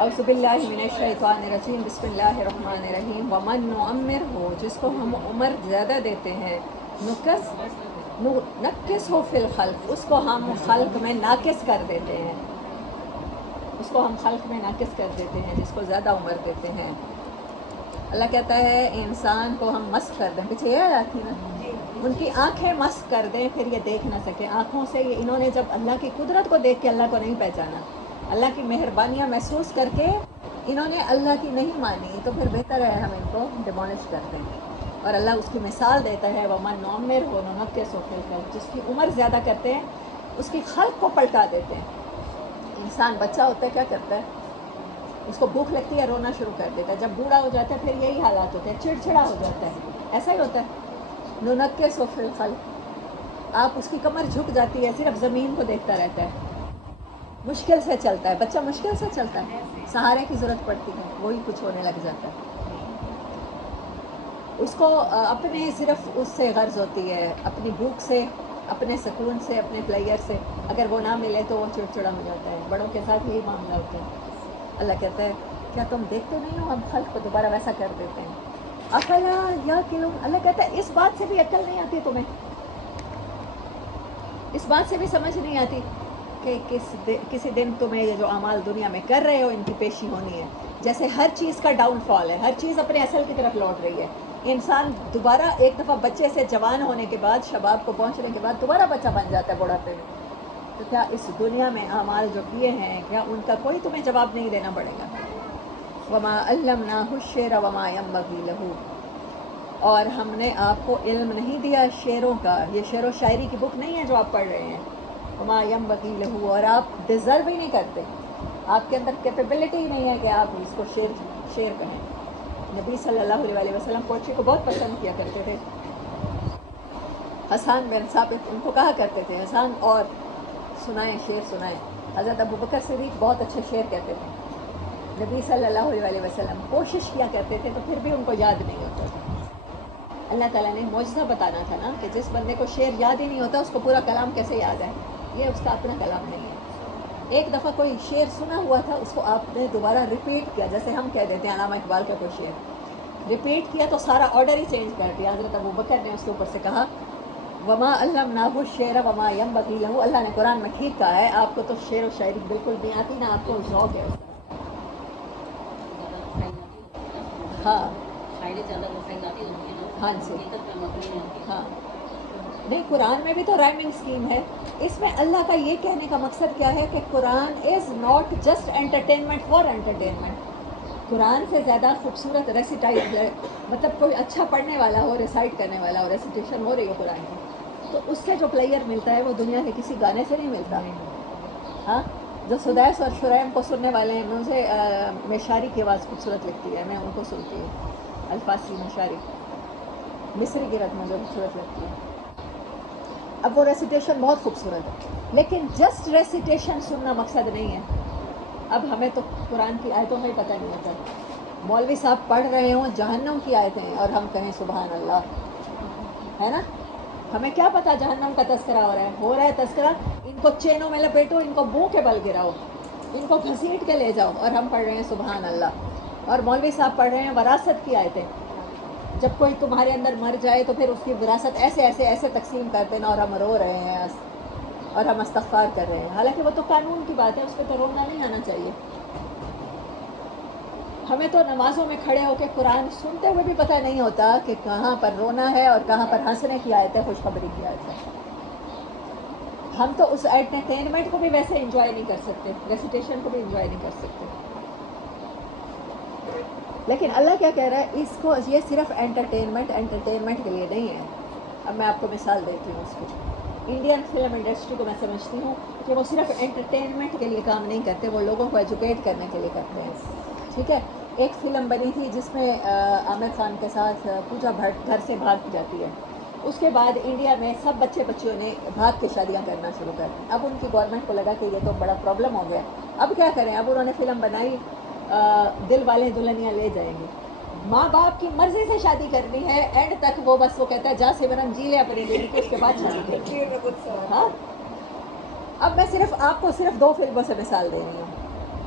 اعوذ باللہ من الشیطان الرجیم بسم اللہ الرحمن الرحیم ومن نعمر ہو جس کو ہم عمر زیادہ دیتے ہیں نقص ہو فی الخلق اس کو ہم خلق میں ناقص کر دیتے ہیں اس کو ہم خلق میں ناقص کر دیتے ہیں جس کو زیادہ عمر دیتے ہیں. اللہ کہتا ہے انسان کو ہم مسخ کر دیں. پیچھے یہ آتی نا ان کی آنکھیں مسخ کر دیں پھر یہ دیکھ نہ سکے. آنکھوں سے یہ انہوں نے جب اللہ کی قدرت کو دیکھ کے اللہ کو نہیں پہچانا, اللہ کی مہربانیاں محسوس کر کے انہوں نے اللہ کی نہیں مانی, تو پھر بہتر ہے ہم ان کو ڈیمولش کر دیں. اور اللہ اس کی مثال دیتا ہے وَمَن نُعَمِّرْهُ نُنَكِّسْهُ فِي الْخَلْقِ جس کی عمر زیادہ کرتے ہیں اس کی خلق کو پلٹا دیتے ہیں. انسان بچہ ہوتا ہے کیا کرتا ہے, اس کو بھوک لگتی ہے رونا شروع کر دیتا ہے. جب بوڑھا ہو جاتا ہے پھر یہی حالات ہوتے ہیں, چڑچڑا ہو جاتا ہے. ایسا ہی ہوتا ہے. نُنَكِّسُ فِي الْخَلْقِ آپ اس کی کمر جھک جاتی ہے, صرف زمین کو دیکھتا رہتا ہے, مشکل سے چلتا ہے. بچہ مشکل سے چلتا ہے, سہارے کی ضرورت پڑتی ہے, وہی کچھ ہونے لگ جاتا ہے. اس کو اپنے صرف اس سے غرض ہوتی ہے, اپنی بھوک سے, اپنے سکون سے, اپنے پلیئر سے. اگر وہ نہ ملے تو وہ چڑچڑا ہو جاتا ہے. بڑوں کے ساتھ یہی معاملہ ہوتا ہے. اللہ کہتا ہے کیا تم دیکھتے نہیں ہو ہم خلق کو دوبارہ ویسا کر دیتے ہیں. افلا یعقلون, اللہ کہتا ہے اس بات سے بھی عقل نہیں آتی تمہیں, اس بات سے بھی سمجھ نہیں آتی کہ کسی دن تمہیں یہ جو اعمال دنیا میں کر رہے ہو ان کی پیشی ہونی ہے. جیسے ہر چیز کا ڈاؤن فال ہے, ہر چیز اپنے اصل کی طرف لوٹ رہی ہے. انسان دوبارہ ایک دفعہ بچے سے جوان ہونے کے بعد, شباب کو پہنچنے کے بعد دوبارہ بچہ بن جاتا ہے بڑھاپے میں. تو کیا اس دنیا میں اعمال جو کیے ہیں کیا ان کا کوئی تمہیں جواب نہیں دینا پڑے گا؟ وما علمناہ الشعر وما ينبغی لہ, اور ہم نے آپ کو علم نہیں دیا شعروں کا. یہ شعر و شاعری کی بک نہیں ہے جو آپ پڑھ رہے ہیں. وما ينبغی لہ, اور آپ ڈیزرو ہی نہیں کرتے, آپ کے اندر کیپیبلٹی ہی نہیں ہے کہ آپ اس کو شعر کہیں. نبی صلی اللہ علیہ وسلم پوئٹری کو بہت پسند کیا کرتے تھے. حسان بن ثابت ان کو کہا کرتے تھے حسان اور سنائیں, شعر سنائیں. حضرت ابوبکر صدیق بہت اچھے شعر کہتے تھے. نبی صلی اللہ علیہ وسلم کوشش کیا کرتے تھے تو پھر بھی ان کو یاد نہیں ہوتا تھا. اللہ تعالیٰ نے معجزہ بتانا تھا نا کہ جس بندے کو شعر یاد ہی نہیں ہوتا اس کو پورا کلام کیسے یاد ہے. یہ اس کا اپنا کلام نہیں ہے. ایک دفعہ کوئی شعر سنا ہوا تھا, اس کو آپ نے دوبارہ ریپیٹ کیا, جیسے ہم کہہ دیتے ہیں علامہ اقبال کا کوئی شعر ریپیٹ کیا تو سارا آرڈر ہی چینج کر دیا. حضرت ابوبکر نے اس کے اوپر سے کہا وما علمناہ الشعر وما ينبغی لہ, اللہ نے قرآن میں ٹھیک کہا ہے, آپ کو تو شعر و شاعری بالکل نہیں آتی, نہ آپ کو ذوق ہے اس طرح. ہاں ہاں جی ہاں, نہیں قرآن میں بھی تو رائمنگ اسکیم ہے. اس میں اللہ کا یہ کہنے کا مقصد کیا ہے کہ Quran is not just entertainment for entertainment. Quran سے زیادہ خوبصورت ریسیٹائز, مطلب کوئی اچھا پڑھنے والا ہو, ریسائٹ کرنے والا ہو, ریسیٹیشن ہو رہی ہو قرآن کی, تو اس سے جو پلیئر ملتا ہے وہ دنیا کے کسی گانے سے نہیں ملتا. ہاں, جو سدیس اور شریم کو سننے والے ہیں, مجھے مشاری کی آواز خوبصورت لگتی ہے, میں ان کو سنتی ہوں. الفاظی مشاری, مصری کی رت مجھے خوبصورت لگتی ہے. اب وہ ریسیٹیشن بہت خوبصورت ہے, لیکن جسٹ ریسیٹیشن سننا مقصد نہیں ہے. اب ہمیں تو قرآن کی آیتوں میں ہی پتہ نہیں ہوتا. مولوی صاحب پڑھ رہے ہوں جہنم کی آیتیں اور ہم کہیں سبحان اللہ, ہے نا. ہمیں کیا پتہ جہنم کا تذکرہ ہو رہا ہے تذکرہ. ان کو چینوں میں لپیٹو, ان کو منہ کے بل گراؤ, ان کو گھسیٹ کے لے جاؤ, اور ہم پڑھ رہے ہیں سبحان اللہ. اور مولوی صاحب پڑھ رہے ہیں وراثت کی آیتیں, جب کوئی تمہارے اندر مر جائے تو پھر اس کی وراثت ایسے ایسے ایسے تقسیم کر دینا, اور ہم رو رہے ہیں اور ہم استغفار کر رہے ہیں. حالانکہ وہ تو قانون کی بات ہے, اس پہ تو رونا نہیں آنا چاہیے. ہمیں تو نمازوں میں کھڑے ہو کے قرآن سنتے ہوئے بھی پتہ نہیں ہوتا کہ کہاں پر رونا ہے اور کہاں پر ہنسنے کی آیت ہے, خوشخبری کی آیت ہے. ہم تو اس انٹرٹینمنٹ کو بھی ویسے انجوائے نہیں کر سکتے, ریسیٹیشن کو بھی انجوائے نہیں کر سکتے. لیکن اللہ کیا کہہ رہا ہے, اس کو یہ صرف انٹرٹینمنٹ کے لیے نہیں ہے. اب میں آپ کو مثال دیتی ہوں اس کی. انڈین فلم انڈسٹری کو میں سمجھتی ہوں کہ وہ صرف انٹرٹینمنٹ کے لیے کام نہیں کرتے, وہ لوگوں کو ایجوکیٹ کرنے کے لیے کرتے ہیں. ٹھیک ہے, ایک فلم بنی تھی جس میں عامر خان کے ساتھ پوجا بھٹ گھر سے بھاگ جاتی ہے. اس کے بعد انڈیا میں سب بچے بچیوں نے بھاگ کے شادیاں کرنا شروع کر دیں. اب ان کی گورنمنٹ کو لگا کہ یہ تو بڑا پرابلم ہو گیا, اب کیا کریں. اب انہوں نے فلم بنائی دل والے دلہنیاں لے جائیں گے. ماں باپ کی مرضی سے شادی کرنی ہے, اینڈ تک وہ بس وہ کہتا ہے جا سمرن جی لے اپنی بیٹی کی, اس کے بعد شادی کرنی. ہاں, اب میں صرف آپ کو صرف 2 فلموں سے مثال دے رہی ہوں.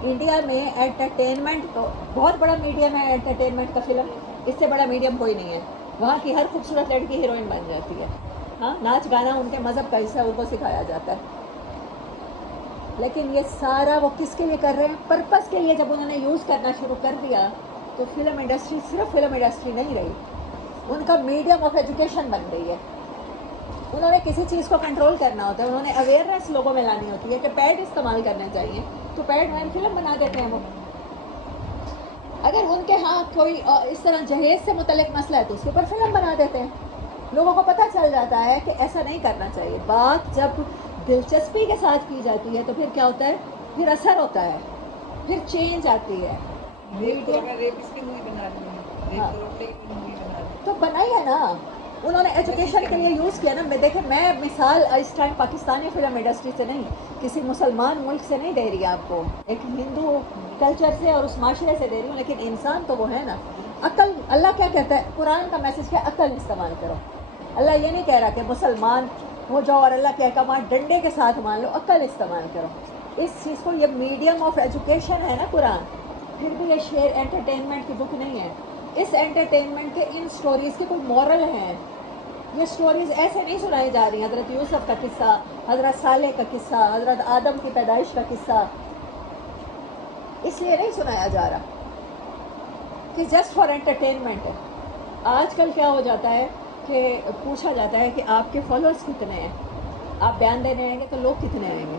انڈیا میں انٹرٹینمنٹ بہت بڑا میڈیم ہے انٹرٹینمنٹ کا فلم، اس سے بڑا میڈیم کوئی نہیں ہے. وہاں کی ہر خوبصورت لڑکی ہیروئن بن جاتی ہے. ہاں، ناچ گانا ان کے مذہب کا حصہ ہے، ان کو سکھایا جاتا ہے. لیکن یہ سارا وہ کس کے لیے کر رہے ہیں؟ پرپس کے لیے. جب انہوں نے یوز کرنا شروع کر دیا تو فلم انڈسٹری صرف فلم انڈسٹری نہیں رہی، ان کا میڈیم آف ایجوکیشن بن گئی ہے. انہوں نے کسی چیز کو کنٹرول کرنا ہوتا ہے، انہوں نے اویئرنیس لوگوں میں لانی ہوتی ہے کہ پیڈ استعمال کرنے چاہیے، تو پیڈ میں فلم بنا دیتے ہیں وہ. اگر ان کے ہاں کوئی اس طرح جہیز سے متعلق مسئلہ ہے تو اس کے اوپر فلم بنا دیتے ہیں. لوگوں کو پتہ چل جاتا ہے کہ ایسا نہیں کرنا چاہیے. بات جب دلچسپی کے ساتھ کی جاتی ہے تو پھر کیا ہوتا ہے؟ پھر اثر ہوتا ہے، پھر چینج آتی ہے. ہاں، تو بنائی ہے نا انہوں نے ایجوکیشن کے لیے یوز کیا نا. دیکھیں، میں مثال اس ٹائم پاکستانی فلم انڈسٹری سے نہیں، کسی مسلمان ملک سے نہیں دے رہی آپ کو، ایک ہندو کلچر سے اور اس معاشرے سے دے رہی ہوں. لیکن انسان تو وہ ہے نا. عقل، اللہ کیا کہتا ہے؟ قرآن کا میسج کیا؟ عقل استعمال کرو. اللہ یہ نہیں کہہ رہا کہ مسلمان ہو جاؤ اور اللہ کے احکامات ڈنڈے کے ساتھ مان لو. عقل استعمال کرو. اس چیز کو، یہ میڈیم آف ایجوکیشن ہے نا قرآن. پھر بھی یہ شیئر انٹرٹینمنٹ کی بک نہیں ہے. اس انٹرٹینمنٹ کے ان سٹوریز کے کوئی مورل ہیں. یہ سٹوریز ایسے نہیں سنائی جا رہی ہیں. حضرت یوسف کا قصہ، حضرت صالح کا قصہ، حضرت آدم کی پیدائش کا قصہ اس لیے نہیں سنایا جا رہا کہ جسٹ فار انٹرٹینمنٹ ہے. آج کل کیا ہو جاتا ہے کہ پوچھا جاتا ہے کہ آپ کے فالوورز کتنے ہیں، آپ بیان دینے آئیں گے تو لوگ کتنے آئیں گے.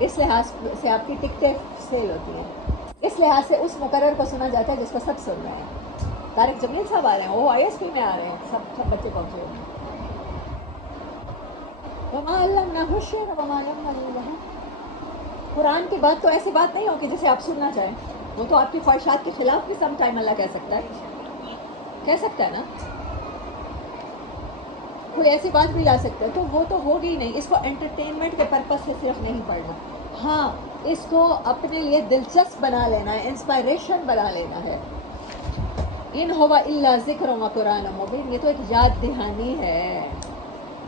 اس لحاظ سے آپ کی ٹکٹیں سیل ہوتی ہیں. اس لحاظ سے اس مقرر کو سنا جاتا ہے جس کو سب سن رہے ہیں. طارق جمیل صاحب آ رہے ہیں، وہ ISP میں آ رہے ہیں، سب بچے پہنچے ہوئے ہیں. وما علمناه الشعر وما علمناه له. قرآن کی بات تو ایسی بات نہیں ہوگی جسے آپ سننا چاہیں. وہ تو آپ کی خواہشات کے خلاف بھی سم ٹائم اللہ کہہ سکتا ہے نا. کوئی ایسی بات بھی لا سکتا ہے. تو وہ تو ہوگی ہی نہیں. اس کو انٹرٹینمنٹ کے پرپس سے صرف نہیں پڑھنا. ہاں، اس کو اپنے لیے دلچسپ بنا لینا ہے، انسپائریشن بنا لینا ہے. ان ہوا الا ذکر و قرآن مبین. یہ تو ایک یاد دہانی ہے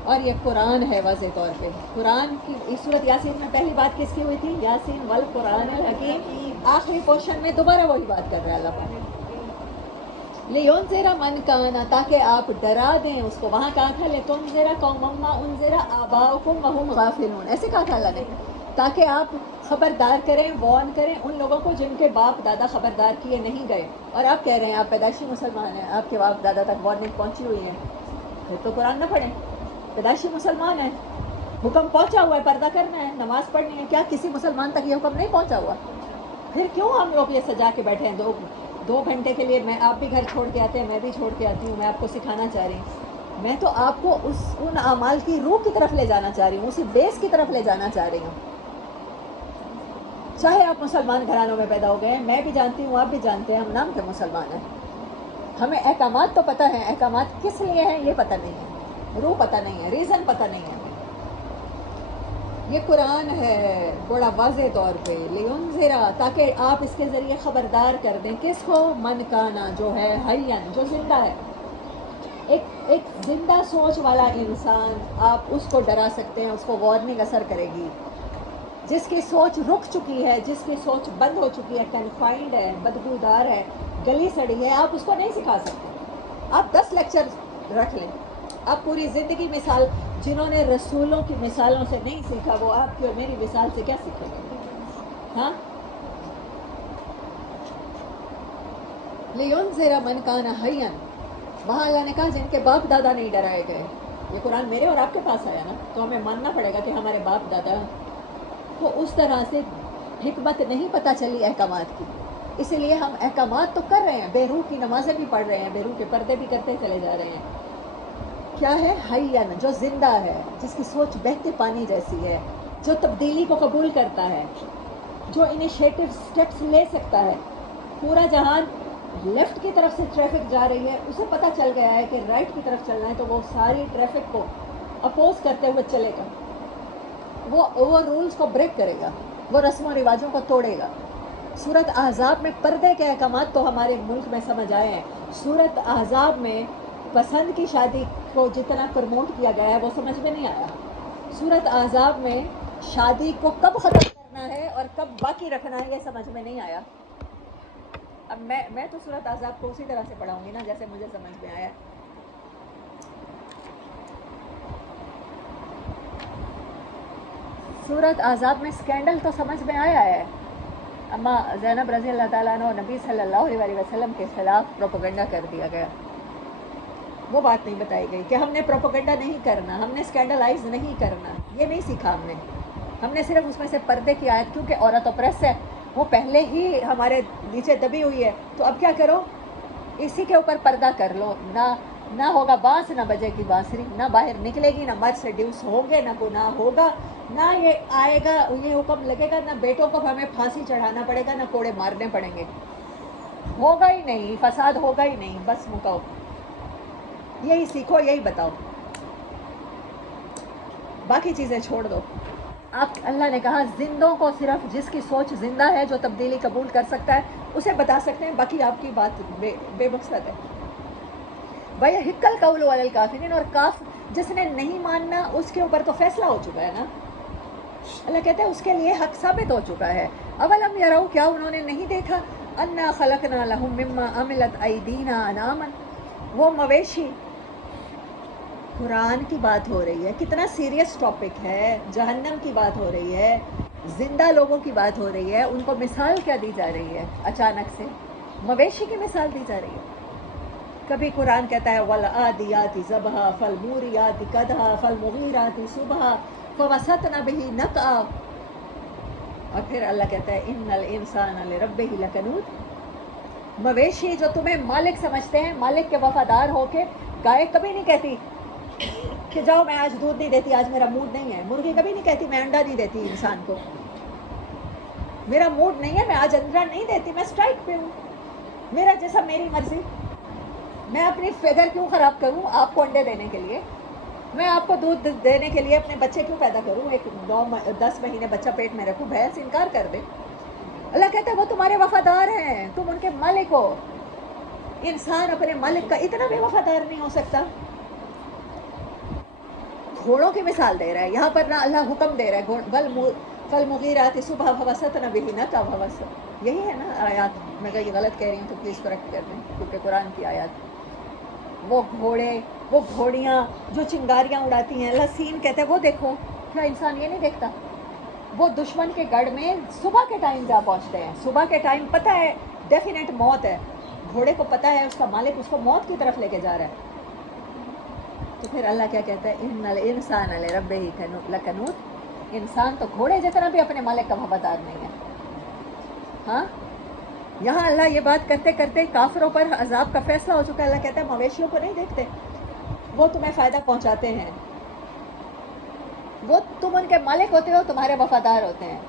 اور یہ قرآن ہے واضح طور پہ. قرآن کی سورت یاسین میں پہلی بات کس کی ہوئی تھی؟ یاسین والقرآن الحکیم. آخری پورشن میں دوبارہ وہی بات کر رہے ہیں اللہ پاک. لِيُنذِرَ مَنْ كَانَ، تاکہ آپ ڈرا دیں اس کو. وہاں کہا تھا لِتُنذِرَ قَوْمًا مَّا أُنذِرَ آبَاؤُكُمْ وَهُمْ غَافِلُونَ. ایسے کہا تھا اللہ نے، تاکہ آپ خبردار کریں، وارن کریں ان لوگوں کو جن کے باپ دادا خبردار کیے نہیں گئے. اور آپ کہہ رہے ہیں آپ پیدائشی مسلمان ہیں، آپ کے باپ دادا تک وارننگ پہنچی ہوئی ہے. پھر تو قرآن نہ پڑھیں. پیدائشی مسلمان ہیں، حکم پہنچا ہوا ہے، پردہ کرنا ہے، نماز پڑھنی ہے. کیا کسی مسلمان تک یہ حکم نہیں پہنچا ہوا؟ پھر کیوں ہم لوگ یہ سجا کے بیٹھے ہیں 2 گھنٹے کے لیے؟ میں آپ بھی گھر چھوڑ کے آتے ہیں، میں بھی چھوڑ کے آتی ہوں. میں آپ کو سکھانا چاہ رہی ہوں. میں تو آپ کو ان اعمال کی روح کی طرف لے جانا چاہ رہی ہوں، اسی بیس کی طرف لے جانا چاہ رہی ہوں. چاہے آپ مسلمان گھرانوں میں پیدا ہو گئے ہیں، میں بھی جانتی ہوں، آپ بھی جانتے ہیں، ہم نام کے مسلمان ہیں. ہمیں احکامات تو پتہ ہیں، احکامات کس لیے ہیں یہ پتہ نہیں ہے، روح پتہ نہیں ہے، ریزن پتہ نہیں ہے. یہ قرآن ہے بڑا واضح طور پہ. لِيُنذِرَ، تاکہ آپ اس کے ذریعے خبردار کر دیں. کس کو؟ من کانا، جو ہے حیّن، جو زندہ ہے. ایک زندہ سوچ والا انسان، آپ اس کو ڈرا سکتے ہیں، اس کو وارننگ اثر کرے گی. جس کی سوچ رک چکی ہے، جس کی سوچ بند ہو چکی ہے، کنفائنڈ ہے، بدبودار ہے، گلی سڑی ہے، آپ اس کو نہیں سکھا سکتے. آپ 10 لیکچر رکھ لیں، آپ پوری زندگی مثال، جنہوں نے رسولوں کی مثالوں سے نہیں سیکھا وہ آپ کی اور میری مثال سے کیا سیکھیں گے؟ ہاں. لِيُنذِرَ مَنْ كَانَ حَيًّا. وہاں اللہ نے کہا جن کے باپ دادا نہیں ڈرائے گئے. یہ قرآن میرے اور آپ کے پاس آیا نا، تو ہمیں ماننا پڑے گا کہ ہمارے باپ دادا کو اس طرح سے حکمت نہیں پتہ چلی احکامات کی. اسی لیے ہم احکامات تو کر رہے ہیں، بے روح کی نمازیں بھی پڑھ رہے ہیں، بے روح کے پردے بھی کرتے چلے جا رہے ہیں. کیا ہے؟ حیّن، جو زندہ ہے، جس کی سوچ بہتے پانی جیسی ہے، جو تبدیلی کو قبول کرتا ہے، جو انیشیٹو سٹیپس لے سکتا ہے. پورا جہان لیفٹ کی طرف سے ٹریفک جا رہی ہے، اسے پتہ چل گیا ہے کہ رائٹ کی طرف چلنا ہے، تو وہ ساری ٹریفک کو اپوز کرتے ہوئے چلے گا. وہ رولز کو بریک کرے گا، وہ رسم و رواجوں کو توڑے گا. سورت احزاب میں پردے کے احکامات تو ہمارے ملک میں سمجھ آئے ہیں. سورت احزاب میں پسند کی شادی کو جتنا پروموٹ کیا گیا ہے وہ سمجھ میں نہیں آیا. سورت احزاب میں شادی کو کب ختم کرنا ہے اور کب باقی رکھنا ہے یہ سمجھ میں نہیں آیا. اب میں تو سورۃ احزاب کو اسی طرح سے پڑھاؤں گی نا جیسے مجھے سمجھ میں آیا. سورۃ احزاب میں اسکینڈل تو سمجھ میں آیا ہے. اما زینب رضی اللہ تعالیٰ عنہ نبی صلی اللہ علیہ وسلم کے خلاف پروپیگنڈا کر دیا گیا. وہ بات نہیں بتائی گئی کہ ہم نے پروپیگنڈا نہیں کرنا, ہم نے اسکینڈلائز نہیں کرنا, یہ نہیں سیکھا ہم نے. ہم نے صرف اس میں سے پردے کی آیت, کیونکہ عورت اپریس ہے, وہ پہلے ہی ہمارے نیچے دبی ہوئی ہے, تو اب کیا کرو, اسی کے اوپر پردہ کر لو. نہ ہوگا بانس, نہ بجے گی بانسری, نہ باہر نکلے گی, نہ مرد سے ڈیوس ہوں گے, نہ گناہ ہوگا, نہ یہ آئے گا, یہ حکم لگے گا, نہ بیٹوں کو ہمیں پھانسی چڑھانا پڑے گا, نہ کوڑے مارنے پڑیں گے. ہوگا ہی نہیں, فساد ہوگا ہی نہیں, بس مکاؤ. یہی سیکھو, یہی بتاؤ, باقی چیزیں چھوڑ دو. آپ اللہ نے کہا زندوں کو صرف جس کی سوچ زندہ ہے, جو تبدیلی قبول کر سکتا ہے, اسے بتا سکتے ہیں, باقی آپ کی بات بے مقصد ہے. وَيَحِقَّ الْقَوْلُ عَلَى الْكَافِرِينَ, اور کاف جس نے نہیں ماننا اس کے اوپر تو فیصلہ ہو چکا ہے نا. اللہ کہتے ہیں اس کے لیے حق ثابت ہو چکا ہے. اولم یروا, کیا انہوں نے نہیں دیکھا, انا خلقنا لهم مما عملت ایدینا انعاما, وہ مویشی. قرآن کی بات ہو رہی ہے, کتنا سیریس ٹاپک ہے. جہنم کی بات ہو رہی ہے, زندہ لوگوں کی بات ہو رہی ہے, ان کو مثال کیا دی جا رہی ہے, اچانک سے مویشی کی مثال دی جا رہی ہے. کبھی قرآن کہتا ہے وَالْعَادِيَاتِ ضَبْحًا فَالْمُورِيَاتِ قَدْحًا فَالْمُغِيرَاتِ صُبْحًا فَوَسَطْنَ بِهِ نَقْعًا, اور پھر اللہ کہتا ہے إِنَّ الْإِنسَانَ لِرَبِّهِ لَكَنُودٌ. مویشی جو تمہیں مالک سمجھتے ہیں, مالک کے وفادار ہو کے, گائے کبھی نہیں کہتی کہ جاؤ میں آج دودھ نہیں دیتی, آج میرا موڈ نہیں ہے. مرغی کبھی نہیں کہتی میں انڈا نہیں دیتی انسان کو, میرا موڈ نہیں ہے, میں آج انڈا نہیں دیتی, میں اسٹرائک پہ ہوں, میرا جیسا میری مرضی. میں اپنی فگر کیوں خراب کروں آپ کو انڈے دینے کے لیے, میں آپ کو دودھ دینے کے لیے اپنے بچے کیوں پیدا کروں, ایک 9-10 مہینے بچہ پیٹ میں رکھوں, بھینس انکار کر دے. اللہ کہتا ہے وہ تمہارے وفادار ہیں, تم ان کے مالک ہو. انسان اپنے مالک کا اتنا بھی وفادار نہیں ہو سکتا. گھوڑوں کی مثال دے رہا ہے یہاں پر, نہ اللہ حکم دے رہا ہے فَالْمُغِيرَاتِ صُبْحًا فَوَسَطْنَ بِهِ نَقْعًا, یہی ہے نا آیات. میں اگر یہ غلط کہہ رہی ہوں تو پلیز کریکٹ کر دیں, کیونکہ قرآن کی آیات. وہ گھوڑے, وہ گھوڑیاں جو چنگاریاں اڑاتی ہیں, اللہ سین کہتے ہیں وہ دیکھو, کیا انسان یہ نہیں دیکھتا. وہ دشمن کے گڑھ میں صبح کے ٹائم جا پہنچتے ہیں, صبح کے ٹائم پتہ ہے ڈیفینیٹ موت ہے, گھوڑے کو پتہ ہے اس کا مالک اس کو موت کی طرف لے کے جا رہا ہے. تو پھر اللہ کیا کہتا ہے, ان الانسان لربہ لکنود, انسان تو گھوڑے جتنا بھی اپنے مالک کا وفادار نہیں ہے. ہاں, یہاں اللہ یہ بات کرتے کرتے کافروں پر عذاب کا فیصلہ ہو چکا ہے. اللہ کہتا ہے مویشیوں کو نہیں دیکھتے, وہ تمہیں فائدہ پہنچاتے ہیں, وہ تم ان کے مالک ہوتے ہو, تمہارے وفادار ہوتے ہیں,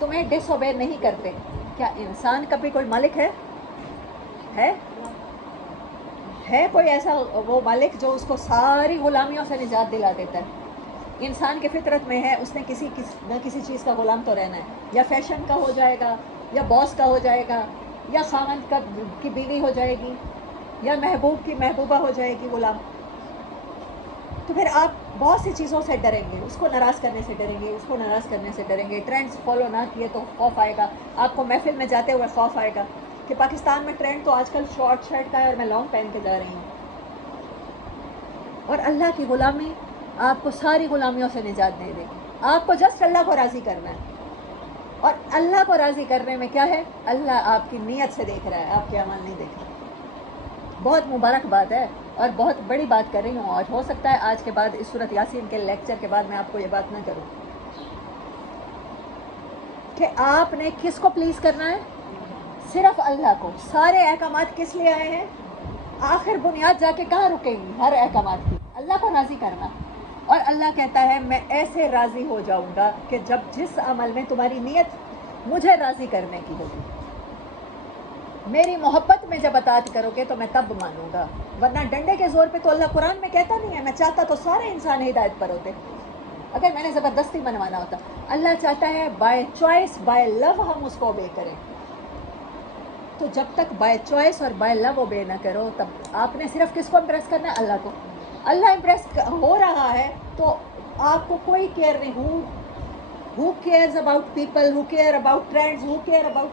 تمہیں ڈس اوبے نہیں کرتے. کیا انسان کا بھی کوئی مالک ہے کوئی ایسا وہ مالک جو اس کو ساری غلامیوں سے نجات دلا دیتا ہے؟ انسان کی فطرت میں ہے, اس نے نہ کسی چیز کا غلام تو رہنا ہے. یا فیشن کا ہو جائے گا, یا باس کا ہو جائے گا, یا خاوند کی بیوی ہو جائے گی, یا محبوب کی محبوبہ ہو جائے گی غلام. تو پھر آپ بہت سی چیزوں سے ڈریں گے, اس کو ناراض کرنے سے ڈریں گے, اس کو ناراض کرنے سے ڈریں گے. ٹرینڈس فالو نہ کیے تو خوف آئے گا آپ کو, محفل میں جاتے ہوئے خوف آئے گا کہ پاکستان میں ٹرینڈ تو آج کل شارٹ شرٹ کا ہے اور میں لانگ پہن کے جا رہی ہوں. اور اللہ کی غلامی آپ کو ساری غلامیوں سے نجات دے دے گی. آپ کو جسٹ اللہ کو راضی کرنا ہے, اور اللہ کو راضی کرنے میں کیا ہے, اللہ آپ کی نیت سے دیکھ رہا ہے, آپ کے عمل نہیں دیکھ رہا. بہت مبارک بات ہے اور بہت بڑی بات کر رہی ہوں, اور ہو سکتا ہے آج کے بعد اس سورۃ یاسین کے لیکچر کے بعد میں آپ کو یہ بات نہ کروں کہ آپ نے کس کو پلیز کرنا ہے, صرف اللہ کو. سارے احکامات کس لیے آئے ہیں, آخر بنیاد جا کے کہاں رکے گی ہر احکامات کی, اللہ کو راضی کرنا. اور اللہ کہتا ہے میں ایسے راضی ہو جاؤں گا کہ جب جس عمل میں تمہاری نیت مجھے راضی کرنے کی ہوگی, میری محبت میں جب اطاعت کرو گے تو میں تب مانوں گا. ورنہ ڈنڈے کے زور پہ تو اللہ قرآن میں کہتا نہیں ہے. میں چاہتا تو سارے انسان ہدایت پر ہوتے, اگر میں نے زبردستی منوانا ہوتا. اللہ چاہتا ہے بائی چوائس بائی لو ہم اس کو اوبے کریں. تو جب تک بائی چوائس اور بائی لو اوبے نہ کرو, تب آپ نے صرف کس کو امپریس کرنا ہے, اللہ کو. اللہ امپریس ہو رہا ہے تو آپ کو کوئی کیئر نہیں. Who cares about people, who care about trends, who care about,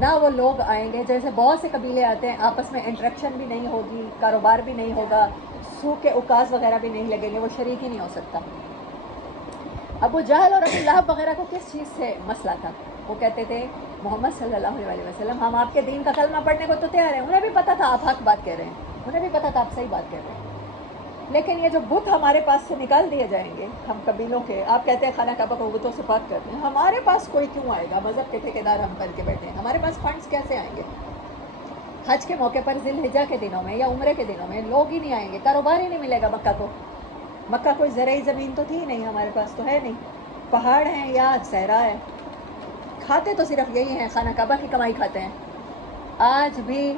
نہ وہ لوگ آئیں گے. جیسے بہت سے قبیلے آتے ہیں, آپس میں انٹریکشن بھی نہیں ہوگی, کاروبار بھی نہیں ہوگا, سوکھ کے اکاس وغیرہ بھی نہیں لگیں گے, وہ شریک ہی نہیں ہو سکتا. ابو جہل اور ابو لہب وغیرہ کو کس چیز سے مسئلہ تھا؟ وہ کہتے تھے محمد صلی اللہ علیہ وسلم ہم آپ کے دین کا کلمہ پڑھنے کو تو تیار ہیں. انہیں بھی پتہ تھا آپ حق بات کہہ رہے ہیں, انہیں بھی پتہ تھا آپ صحیح بات کہہ رہے ہیں. لیکن یہ جو بت ہمارے پاس سے نکال دیے جائیں گے, ہم قبیلوں کے, آپ کہتے ہیں خانہ کعبہ کو بتوں سے پاک کرتے ہیں, ہمارے پاس کوئی کیوں آئے گا؟ مذہب کے ٹھیکیدار ہم بن کے بیٹھے ہیں, ہمارے پاس فنڈز کیسے آئیں گے؟ حج کے موقع پر ذی الحجہ کے دنوں میں یا عمرے کے دنوں میں لوگ ہی نہیں آئیں گے, کاروبار ہی نہیں ملے گا مکہ کو. مکہ کوئی زرعی زمین تو تھی نہیں, ہمارے پاس تو ہے نہیں, پہاڑ ہیں یا صحرا ہے. کھاتے تو صرف یہی ہیں, خانہ کعبہ کی کمائی کھاتے ہیں. آج بھی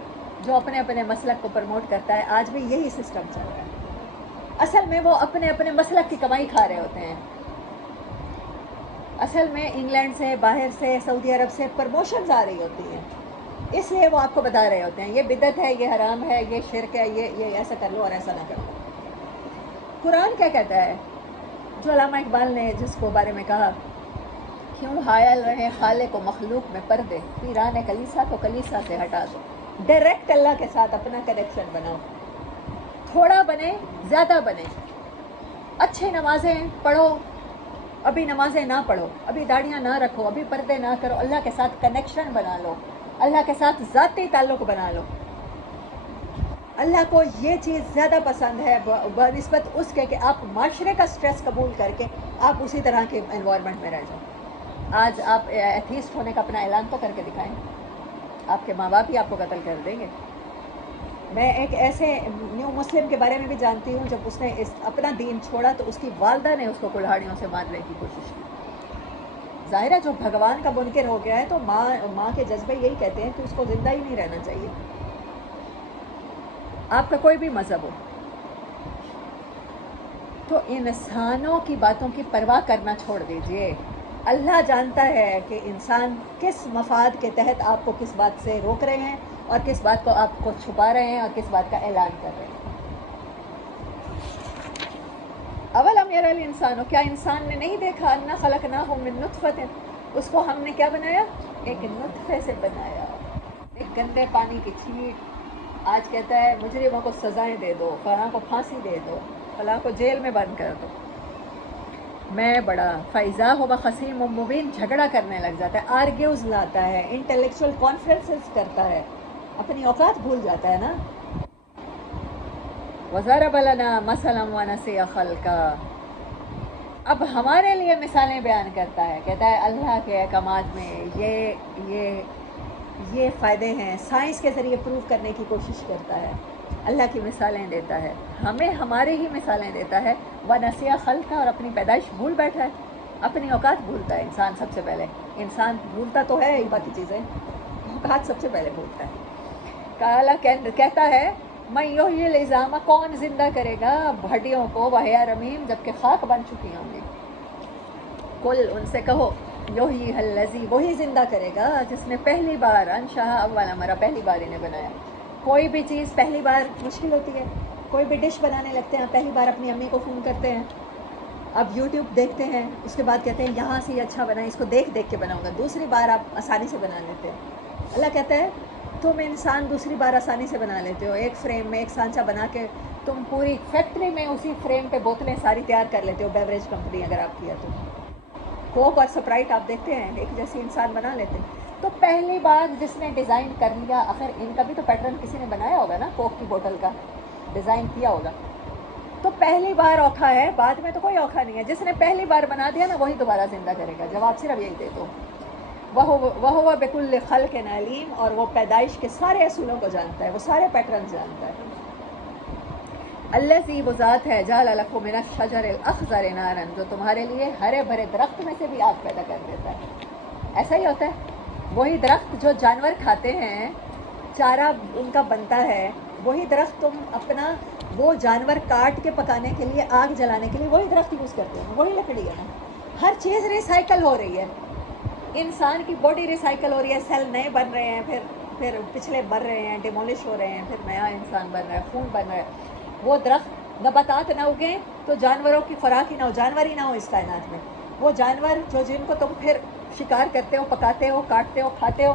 جو اپنے اپنے مسلک کو پروموٹ کرتا ہے, آج بھی یہی سسٹم چل رہا ہے. اصل میں وہ اپنے اپنے مسلک کی کمائی کھا رہے ہوتے ہیں. اصل میں انگلینڈ سے, باہر سے, سعودی عرب سے پروموشنز آ رہی ہوتی ہیں, اس لیے وہ آپ کو بتا رہے ہوتے ہیں یہ بدعت ہے, یہ حرام ہے, یہ شرک ہے, یہ ایسا کر لو اور ایسا نہ کرو. قرآن کیا کہتا ہے؟ جو علامہ اقبال نے جس کو بارے میں کہا کیوں حائل رہے خالق و مخلوق میں پردے, پیران کلیسا کو کلیسا سے ہٹا دو. ڈائریکٹ اللہ کے ساتھ اپنا کنیکشن بناؤ, تھوڑا بنے زیادہ بنے. اچھی نمازیں پڑھو, ابھی نمازیں نہ پڑھو, ابھی داڑیاں نہ رکھو, ابھی پردے نہ کرو, اللہ کے ساتھ کنیکشن بنا لو, اللہ کے ساتھ ذاتی تعلق بنا لو. اللہ کو یہ چیز زیادہ پسند ہے بنسبت اس کے کہ آپ معاشرے کا سٹریس قبول کر کے آپ اسی طرح کے انوائرمنٹ میں رہ جاؤ. آج آپ ایتھیسٹ ہونے کا اپنا اعلان تو کر کے دکھائیں, آپ کے ماں باپ ہی آپ کو قتل کر دیں گے. میں ایک ایسے نیو مسلم کے بارے میں بھی جانتی ہوں, جب اس نے اپنا دین چھوڑا تو اس کی والدہ نے اس کو کلہاڑیوں سے مارنے کی کوشش کی. ظاہر ہے جو بھگوان کا منکر ہو گیا ہے تو ماں کے جذبے یہی کہتے ہیں کہ اس کو زندہ ہی نہیں رہنا چاہیے. آپ کا کوئی بھی مذہب ہو, تو انسانوں کی باتوں کی پرواہ کرنا چھوڑ دیجئے. اللہ جانتا ہے کہ انسان کس مفاد کے تحت آپ کو کس بات سے روک رہے ہیں اور کس بات کو آپ کو چھپا رہے ہیں اور کس بات کا اعلان کر رہے ہیں. اولم یری الانسان, کیا انسان نے نہیں دیکھا انا خلقناہ من نطفۃ, اس کو ہم نے کیا بنایا؟ ایک نطفے سے بنایا, ایک گندے پانی کی چھینٹ. آج کہتا ہے مجرموں کو سزائیں دے دو, فلاں کو پھانسی دے دو, فلاں کو جیل میں بند کر دو. میں بڑا فیضا ہو بخصیم مبین, جھگڑا کرنے لگ جاتا ہے, آرگیوز لاتا ہے, انٹلیکچوئل کانفرنسز کرتا ہے, اپنی اوقات بھول جاتا ہے نا. وَضَرَبَ لَنَا مَثَلًا وَنَسِيَ خَلْقًا, اب ہمارے لیے مثالیں بیان کرتا ہے, کہتا ہے اللہ کے احکامات میں یہ فائدے ہیں, سائنس کے ذریعے پروو کرنے کی کوشش کرتا ہے, اللہ کی مثالیں دیتا ہے, ہمیں ہماری ہی مثالیں دیتا ہے. وَنَسِيَ خَلْقًا, اور اپنی پیدائش بھول بیٹھا ہے, اپنی اوقات بھولتا ہے انسان. سب سے پہلے انسان بھولتا تو ہے ہی, باقی چیزیں اوقات سب سے پہلے بھولتا ہے. کالا کہتا ہے میں یحیی العظام, کون زندہ کرے گا ہڈیوں کو, وہی رمیم, جبکہ خاک بن چکی ہوں گی. کل, ان سے کہو یحییھا الذی, وہی زندہ کرے گا جس نے پہلی بار انشأ اول مرہ, پہلی بار انہیں بنایا. کوئی بھی چیز پہلی بار مشکل ہوتی ہے. کوئی بھی ڈش بنانے لگتے ہیں, پہلی بار اپنی امی کو فون کرتے ہیں, اب یوٹیوب دیکھتے ہیں, اس کے بعد کہتے ہیں یہاں سے یہ اچھا بنا, اس کو دیکھ کے بناؤں گا. دوسری بار آپ آسانی سے بنا لیتے ہیں. اللہ کہتا ہے تم انسان دوسری بار آسانی سے بنا لیتے ہو, ایک فریم میں ایک سانچہ بنا کے تم پوری فیکٹری میں اسی فریم پہ بوتلیں ساری تیار کر لیتے ہو. بیوریج کمپنی اگر آپ کیا تو کوک اور سپرائٹ آپ دیکھتے ہیں ایک جیسی انسان بنا لیتے ہیں. تو پہلی بار جس نے ڈیزائن کر لیا, آخر ان کا بھی تو پیٹرن کسی نے بنایا ہوگا نا, کوک کی بوتل کا ڈیزائن کیا ہوگا, تو پہلی بار اوکھا ہے, بعد میں تو کوئی اوکھا نہیں ہے. جس نے پہلی بار بنا دیا نا وہی دوبارہ زندہ کرے گا. جواب صرف یہی دے دو, وَهُوَ بِكُلِّ خَلْقٍ عَلِيمٌ, اور وہ پیدائش کے سارے اصولوں کو جانتا ہے, وہ سارے پیٹرن جانتا ہے. الذی, وہ ذات ہے, جعل لکم من الشجر الاخضر نارا, جو تمہارے لیے ہرے بھرے درخت میں سے بھی آگ پیدا کر دیتا ہے. ایسا ہی ہوتا ہے, وہی درخت جو جانور کھاتے ہیں, چارہ ان کا بنتا ہے, وہی درخت تم اپنا وہ جانور کاٹ کے پکانے کے لیے, آگ جلانے کے لیے وہی درخت یوز کرتے ہیں, وہی لکڑی ہے نا. ہر چیز ریسائیکل ہو رہی ہے. انسان کی باڈی ریسائیکل ہو رہی ہے, سیل نئے بن رہے ہیں, پھر پچھلے مر رہے ہیں, ڈیمولش ہو رہے ہیں, پھر نیا انسان بن رہا ہے, خون بن رہا ہے. وہ درخت نباتات نہ اگیں تو جانوروں کی خوراک ہی نہ ہو, جانور ہی نہ ہو اس کائنات میں. وہ جانور جو جن کو تم پھر شکار کرتے ہو, پکاتے ہو, کاٹتے ہو, کھاتے ہو,